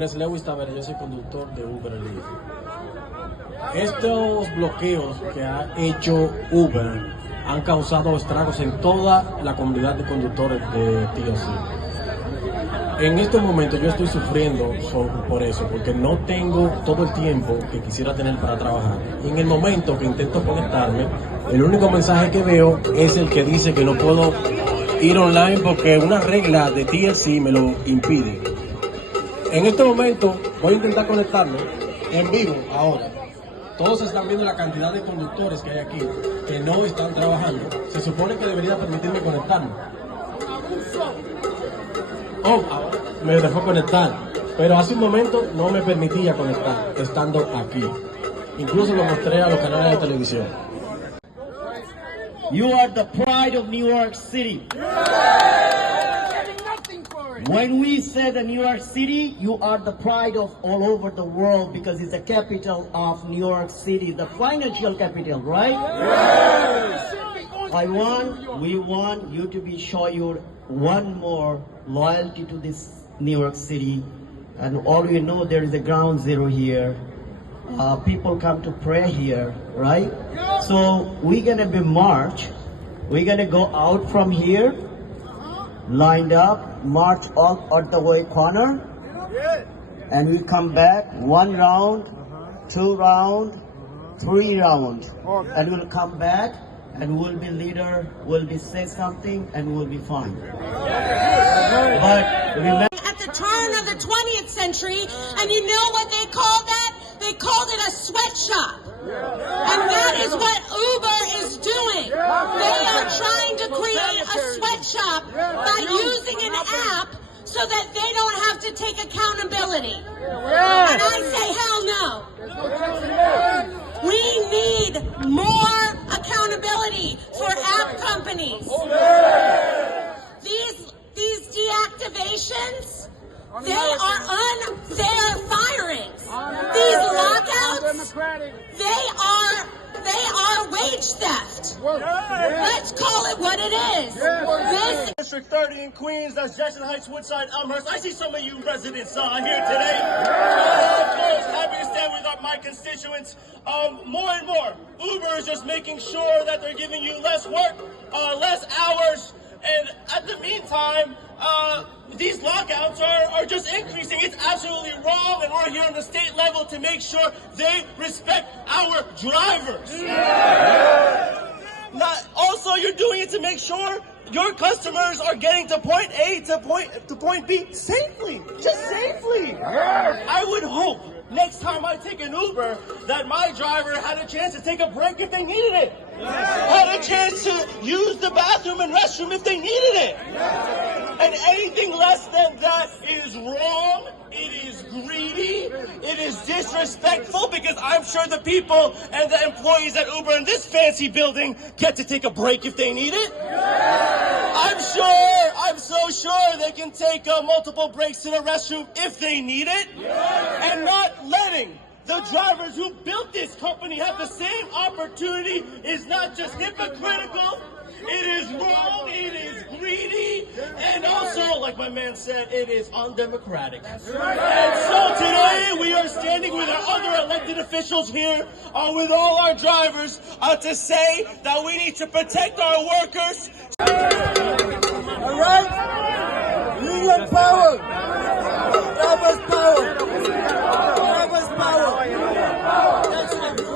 nombre es Lewis Tavera, yo soy conductor de Uber Eats. Estos bloqueos que ha hecho Uber han causado estragos en toda la comunidad de conductores de TLC. En estos momentos yo estoy sufriendo por eso, porque no tengo todo el tiempo que quisiera tener para trabajar. Y en el momento que intento conectarme, el único mensaje que veo es el que dice que no puedo ir online porque una regla de TLC me lo impide. En este momento voy a intentar conectarme en vivo ahora. Todos están viendo la cantidad de conductores que hay aquí que no están trabajando. Se supone que debería permitirme conectarme. Oh, ahora me dejó conectar, pero hace un momento no me permitía conectar estando aquí. Incluso lo mostré a los canales de televisión. You are the pride of New York City. When we say the New York City, you are the pride of all over the world because it's the capital of New York City, the financial capital, right? Yes. We want you to be show your one more loyalty to this New York City. And all you know, there is a ground zero here. People come to pray here, right? So we're gonna be march. We're gonna go out from here, lined up, march all the way corner, and we come back 1 round, 2 round, 3 round, and we'll come back and we'll be leader, we'll be say something, and we'll be fine. But remember, at the turn of the 20th century, and you know what they called that? They called it a sweatshop. And that is what Uber is doing. They are trying to create a sweatshop by using an app so that they don't have to take accountability. And I say, hell no. We need more accountability for app companies. These deactivations, they are firings. These lockouts, they are wage theft. Let's call it what it is. This District 30 in Queens, that's Jackson Heights, Woodside, Elmhurst. I see some of you residents here today. Of course, happy to stand with my constituents. More and more, Uber is just making sure that they're giving you less work, less hours, and at the meantime, these lockouts are just increasing. It's absolutely wrong, and we're here on the state level to make sure they respect our drivers. Also, you're doing it to make sure your customers are getting to point A to point B safely, just safely. I would hope next time I take an Uber that my driver had a chance to take a break if they needed it. Had a chance to use the bathroom and restroom if they needed it. And anything less than that is wrong, it is greedy, it is disrespectful, because I'm sure the people and the employees at Uber in this fancy building get to take a break if they need it. I'm so sure they can take multiple breaks to the restroom if they need it. And not letting the drivers who built this company have the same opportunity is not just hypocritical, it is wrong, it is greedy, and also, like my man said, it is undemocratic. And so today we are standing with our other elected officials here, with all our drivers, to say that we need to protect our workers. All right? Union power! Drivers power! Drivers power! That's everyone.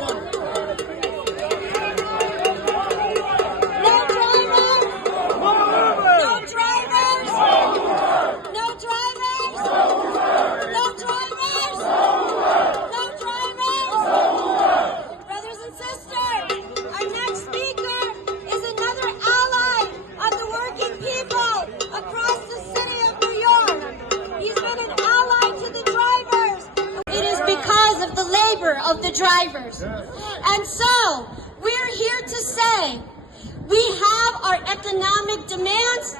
Of the drivers. And so we're here to say we have our economic demands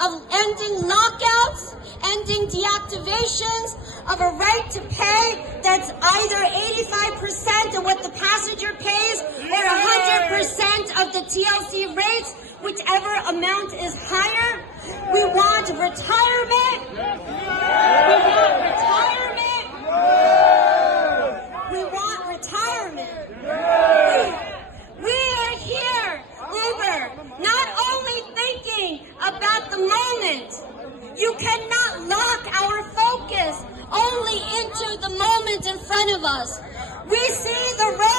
of ending lockouts, ending deactivations, of a right to pay that's either 85% of what the passenger pays or 100% of the TLC rates, whichever amount is higher. We want retirement. We want retirement. We want retirement. We are here, Uber, not only thinking about the moment. You cannot lock our focus only into the moment in front of us. We see the road